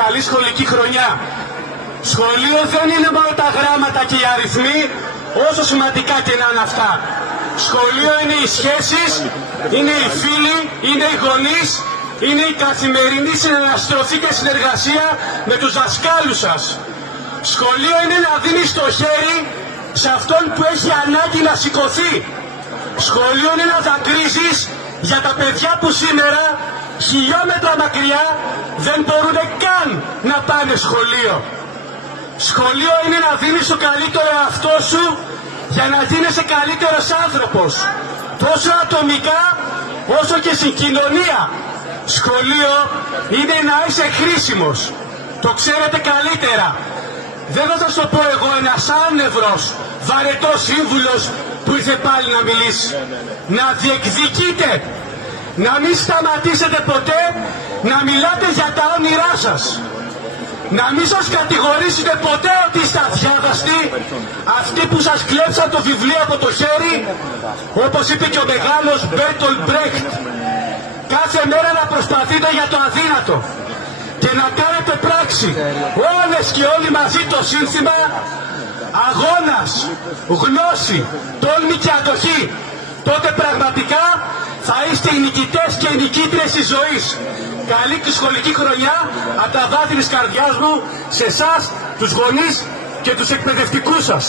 καλή σχολική χρονιά. Σχολείο δεν είναι μόνο τα γράμματα και οι αριθμοί, όσο σημαντικά και να είναι αυτά. Σχολείο είναι οι σχέσεις, είναι οι φίλοι, είναι οι γονείς, είναι η καθημερινή συναναστροφή και συνεργασία με τους δασκάλους σας. Σχολείο είναι να δίνεις το χέρι σε αυτόν που έχει ανάγκη να σηκωθεί. Σχολείο είναι να δακρύζεις για τα παιδιά που σήμερα, χιλιόμετρα μακριά, δεν μπορούν καν να πάνε σχολείο. Σχολείο είναι να δίνεις το καλύτερο εαυτό σου για να γίνεσαι καλύτερος άνθρωπος, τόσο ατομικά όσο και στην κοινωνία. Σχολείο είναι να είσαι χρήσιμος. Το ξέρετε καλύτερα. Δεν θα σας το πω εγώ, ένας άνευρος, βαρετός σύμβουλος που ήρθε πάλι να μιλήσει. Να διεκδικείτε, να μην σταματήσετε ποτέ να μιλάτε για τα όνειρά σας. Να μην σας κατηγορήσετε ποτέ ότι είστε αδιάβαστοι, αυτοί που σας κλέψαν το βιβλίο από το χέρι, όπως είπε και ο μεγάλος Μπέρτολτ Μπρέχτ. Κάθε μέρα να προσπαθείτε για το αδύνατο και να κάνετε πράξη όλες και όλοι μαζί το σύνθημα αγώνας, γνώση, τόλμη και αντοχή. Τότε πραγματικά θα είστε οι νικητές και οι νικήτριες της ζωής. Καλή και σχολική χρονιά από τα βάθη της καρδιάς μου σε εσάς, τους γονείς και τους εκπαιδευτικούς σας.